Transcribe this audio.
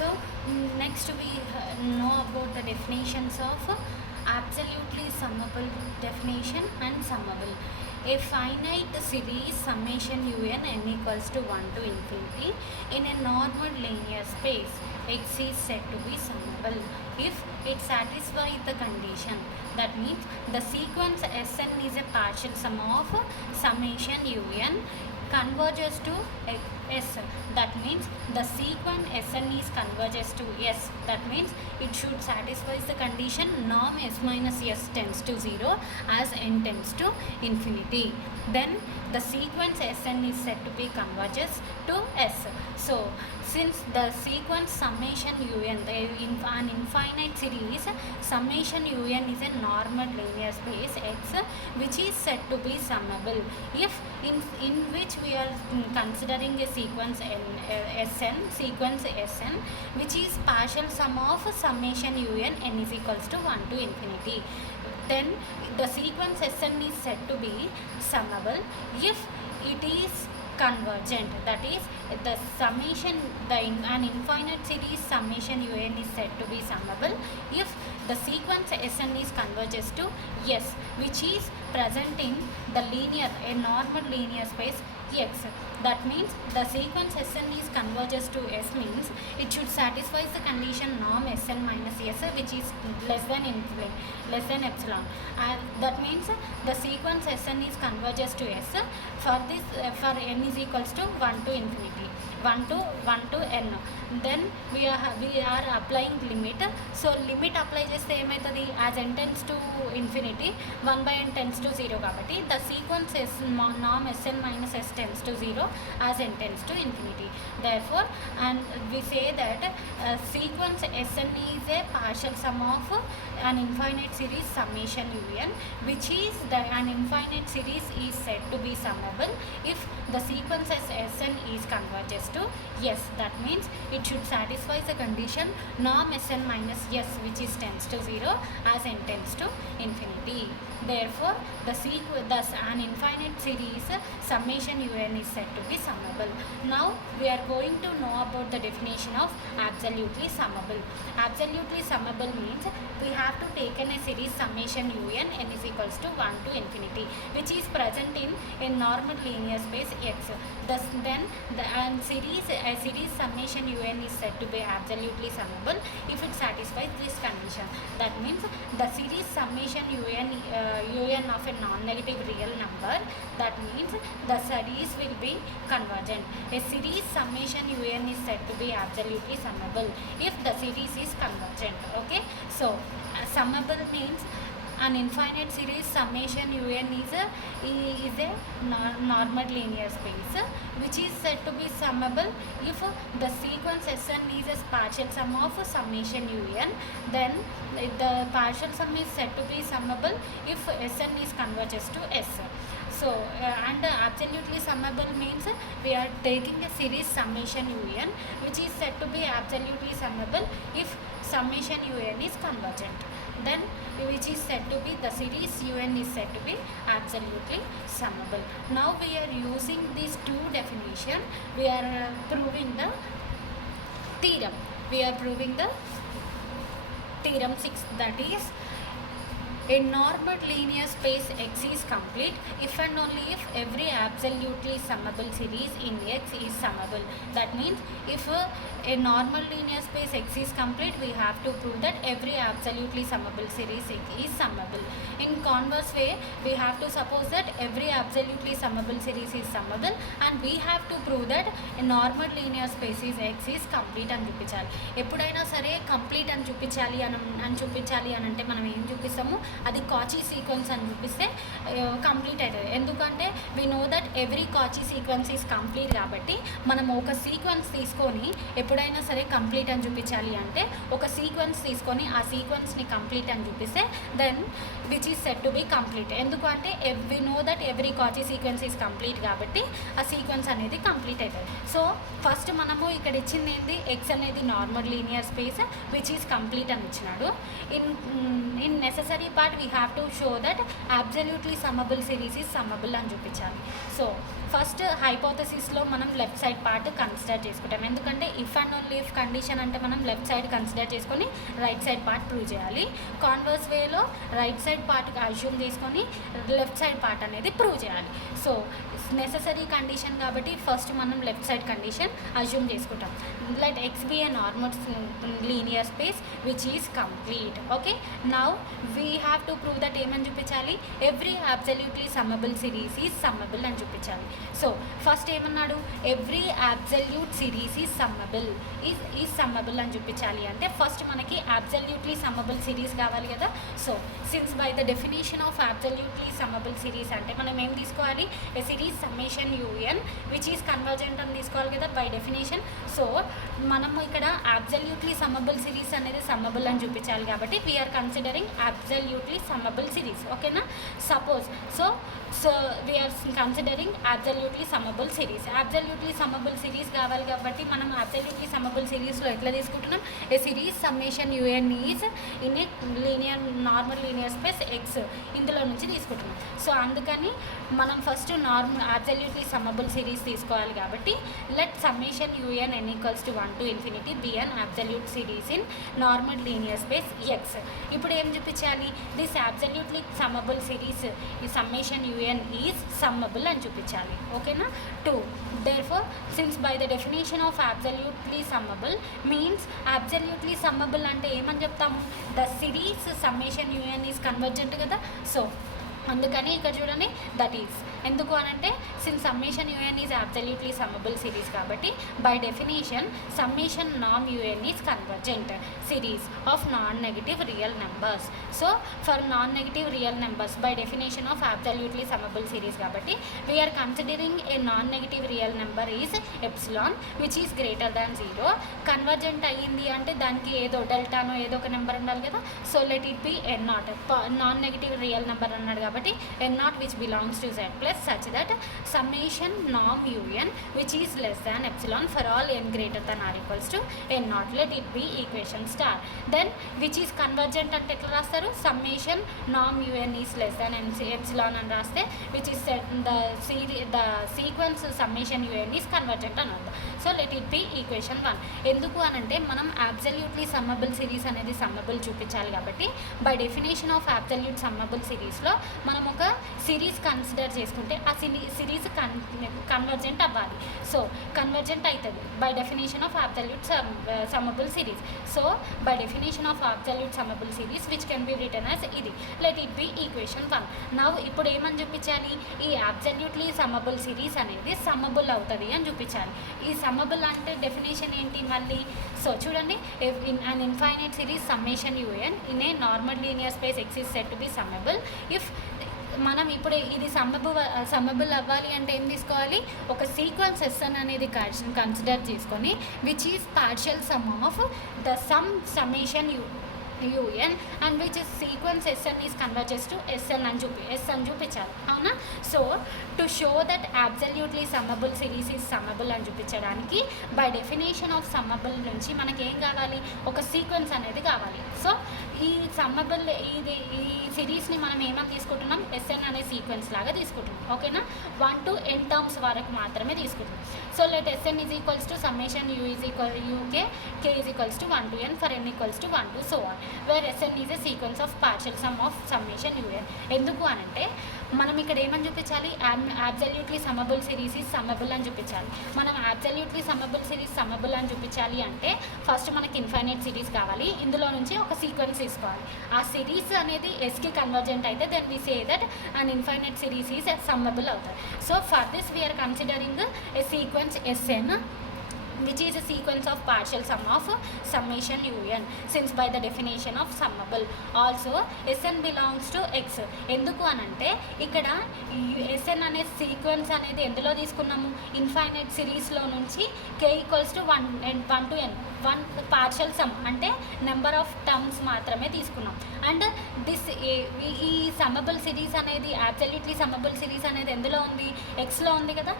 So next we know about the definitions of absolutely summable definition and summable. A finite series summation n equals to 1 to infinity in a normal linear space x is said to be summable if it satisfies the condition. That means the sequence Sn is a partial sum of summation un converges to S. That means the sequence Sn is converges to S. That means it should satisfy the condition norm S minus S tends to 0 as n tends to infinity. Then the sequence Sn is said to be converges to S. So since the sequence summation un, an infinite series summation un is a normal linear space x which is said to be summable if in which we are considering a sequence Sn which is partial sum of summation un n is equals to 1 to infinity. Then the sequence Sn is said to be summable if it is convergent. That is, the summation, an infinite series summation un is said to be summable if the sequence Sn is converges to S, which is present in the linear, a normal linear space X. That means the sequence Sn is converges to S means it should satisfy the condition norm Sn minus S, which is less than epsilon. And that means the sequence Sn is converges to S for this for n is equals to 1 to infinity, 1 to n. Then we are applying limit. So limit apply చేస్తే ఏమవుతుంది, as n tends to infinity 1 by n tends to 0 కాబట్టి the sequence is norm Sn minus S tends to 0 as n tends to infinity. Therefore, and we say that sequence Sn is a partial sum of an infinite series summation un which is an infinite series is said to be summable if the sequence Sn is converges to S. That means it should satisfy the condition norm Sn minus S which is tends to 0 as n tends to infinity. Therefore, thus an infinite series summation un is said to be summable. Now we are going to know about the definition of absolutely summable. Absolutely summable means we have to take in a series summation un n is equals to 1 to infinity which is present in a normal linear space X. Thus then a series summation un is said to be absolutely summable if it satisfies this condition. That means the series summation un of a non-negative real number, that means the series will be convergent. A series summation un is said to be absolutely summable if the series is convergent. Okay, so summable means an infinite series summation un is a normal linear space which is said to be summable if the sequence Sn is a partial sum of summation un. Then the partial sum is said to be summable if Sn is converges to S. So and absolutely summable means we are taking a series summation un which is said to be absolutely summable if summation un is convergent. Then which is said to be the series un is said to be absolutely summable. Now we are using these two definition. We are proving the theorem. We are proving the theorem 6, that is a normal linear space X is complete if and only if every absolutely summable series in X is summable. That means if a normal linear space X is complete, we have to prove that every absolutely summable series is summable. In converse way, we have to suppose that every absolutely summable series is summable and we have to prove that a normal linear space is X is complete అని చూపించాలి. ఎప్పుడైనా సరే కంప్లీట్ అని చూపించాలి అని అంటే మనం ఏం చూపిస్తాము, అది కాచీ సీక్వెన్స్ అని చూపిస్తే కంప్లీట్ అవుతుంది. ఎందుకంటే we know that every Cauchy sequence is complete కాబట్టి మనం ఒక సీక్వెన్స్ తీసుకొని ఎప్పుడైనా సరే కంప్లీట్ అని చూపించాలి అంటే ఒక సీక్వెన్స్ తీసుకొని ఆ సీక్వెన్స్ని కంప్లీట్ అని చూపిస్తే then which is set to be complete. ఎందుకంటే we know that every Cauchy sequence is complete కాబట్టి ఆ సీక్వెన్స్ అనేది కంప్లీట్ అవుతుంది. సో ఫస్ట్ మనము ఇక్కడ ఇచ్చింది ఏంటి, ఎక్స్ అనేది normal linear space which is complete అని ఇచ్చినాడు. In necessary part we have to show that absolutely summable series is summable అని చూపించాలి. సో ఫస్ట్ హైపోథసిస్లో మనం లెఫ్ట్ సైడ్ పార్ట్ కన్సిడర్ చేసుకుంటాం. ఎందుకంటే if and only only if condition అంటే మనం లెఫ్ట్ సైడ్ కన్సిడర్ చేసుకొని రైట్ సైడ్ పార్ట్ ప్రూవ్ చేయాలి. కాన్వర్స్ వేలో రైట్ సైడ్ పార్ట్ అజ్యూమ్ చేసుకొని లెఫ్ట్ సైడ్ పార్ట్ అనేది ప్రూవ్ చేయాలి. సో నెససరీ కండిషన్ కాబట్టి ఫస్ట్ మనం లెఫ్ట్ సైడ్ కండిషన్ అజ్యూమ్ చేసుకుంటాం. Let x be a normal linear space which is complete. Okay, now we have to prove that ఏమని చూపించాలి, every absolutely summable series is summable అని చూపించాలి. So first ఏమన్నాడు, every absolute series is summable is summable అని చూపించాలి. అంటే ఫస్ట్ మనకి absolutely summable series కావాలి కదా. So since by the definition of absolutely summable series అంటే మనం ఏం తీసుకోవాలి, a series summation u n which is convergent అని తీసుకోవాలి కదా బై డెఫినేషన్. సో మనము ఇక్కడ అబ్సల్యూట్లీ సమ్మబుల్ సిరీస్ అనేది సమ్మబుల్ అని చూపించాలి కాబట్టి we are considering absolutely summable series. ఓకేనా, suppose so we are considering absolutely summable series. Absolutely summable series కావాలి కాబట్టి మనం అబ్సల్యూట్లీ సమ్మబుల్ సిరీస్లో ఎట్లా తీసుకుంటున్నాం, a series summation u n is in a linear normal linear space X ఇందులో నుంచి తీసుకుంటున్నాం. సో అందుకని మనం first normal absolutely summable series తీసుకోవాలి కాబట్టి let summation u n n equals to 1 to infinity be an absolute series in normal linear space X. ఇప్పుడు ఏం చూపించాలి, దిస్ అబ్సల్యూట్లీ సమ్మబుల్ సిరీస్ ఈ సమ్మేషన్ యూఎన్ ఈజ్ సమ్మబుల్ అని చూపించాలి. ఓకేనా. 2 therefore since by the definition of absolutely summable means absolutely summable అంటే ఏమని చెప్తాము, the series summation u n is convergent కదా. సో అందుకని ఇక్కడ చూడండి దట్ ఈజ్ ఎందుకు అనంటే since summation u n is absolutely summable series కాబట్టి బై డెఫినేషన్ సమ్మేషన్ నామ్ u n is convergent series of non negative real numbers. So for non negative real numbers by definition of absolutely summable series కాబట్టి we are considering a non negative real number is epsilon which is greater than 0. Convergent అయ్యింది అంటే దానికి ఏదో డెల్టానో ఏదో ఒక నెంబర్ ఉండాలి కదా. So let it B n not non negative real number అన్నాడు కాబట్టి n naught which belongs to z plus such that summation norm un which is less than epsilon for all n greater than or equals to n naught. Let it be equation star. Then which is convergent అంటే ఎట్లా రాస్తారు, summation norm un is less than epsilon అని రాస్తే which is the sequence summation un is convergent అన్నమాట. So let it be equation 1. ఎందుకు అనంటే మనం absolutely summable series అనేది సమ్మబుల్ చూపించాలి కాబట్టి by definition of absolute summable సిరీస్లో మనం ఒక సిరీస్ కన్సిడర్ చేసుకుంటే ఆ సిరీస్ కన్వర్జెంట్ అవ్వాలి. సో కన్వర్జెంట్ అవుతుంది by definition of absolute summable series. So by definition of absolute summable series which can be return as ఇది. Let it be equation 1. Now ఇప్పుడు ఏమని చూపించాలి, ఈ అబ్సల్యూట్లీ సమ్మబుల్ సిరీస్ అనేది సమ్మబుల్ అవుతుంది అని చూపించాలి. ఈ సమ్మబుల్ అంటే డెఫినేషన్ ఏంటి మళ్ళీ, సో చూడండి in an infinite series summation u n in a normal linear space X is set to be summable if మనం ఇప్పుడు ఇది సమ్మబుల్ అవ్వాలి అంటే ఏం తీసుకోవాలి, ఒక సీక్వెన్స్ ఎస్ఎన్ అనేది కన్సిడర్ చేసుకొని which is partial sum of the summation u n and which sequence s n is converges to s n అని చూపించాలి. అవునా. So to show that absolutely summable series is summable అని చూపించడానికి బై డెఫినేషన్ ఆఫ్ సమ్మబుల్ నుంచి మనకి ఏం కావాలి, ఒక సీక్వెన్స్ అనేది కావాలి. సో ఈ సమ్మబుల్ ఈ సిరీస్ని మనం ఏమని తీసుకుంటున్నాం, ఎస్ఎన్ అనే సీక్వెన్స్ లాగా తీసుకుంటున్నాం. ఓకేనా, 1 to n టర్మ్స్ వరకు మాత్రమే తీసుకుంటున్నాం. So let SN is equals to summation u is equal u k k is equals to 1 to n for n equals to 1 to so on where Sn is a sequence of partial sum of summation un. ఎందుకు అనంటే మనం ఇక్కడ ఏమని చూపించాలి, absolutely summable series is summable అని చూపించాలి. మనం absolutely summable series సమ్మబుల్ అని చూపించాలి అంటే ఫస్ట్ మనకి ఇన్ఫైనైట్ సిరీస్ కావాలి, ఇందులో నుంచి ఒక సీక్వెన్స్ తీసుకోవాలి. ఆ సిరీస్ అనేది ఎస్కి కన్వర్జెంట్ అయితే then we say that an infinite series is summable అవుతుంది. So for this we are considering a sequence s n which is a sequence of partial sum of summation un since by the definition of summable. Also Sn belongs to x. ఎందుకు అనంటే ఇక్కడ Sn అనే సీక్వెన్స్ అనేది ఎందులో తీసుకున్నాము, ఇన్ఫైనైట్ సిరీస్లో నుంచి k equals to 1 to n 1 partial some అంటే నెంబర్ ఆఫ్ టర్మ్స్ మాత్రమే తీసుకున్నాం. అండ్ దిస్ ఈ సమ్మబుల్ సిరీస్ అనేది అబ్సల్యూట్లీ సమ్మబుల్ సిరీస్ అనేది ఎందులో ఉంది, ఎక్స్లో ఉంది కదా.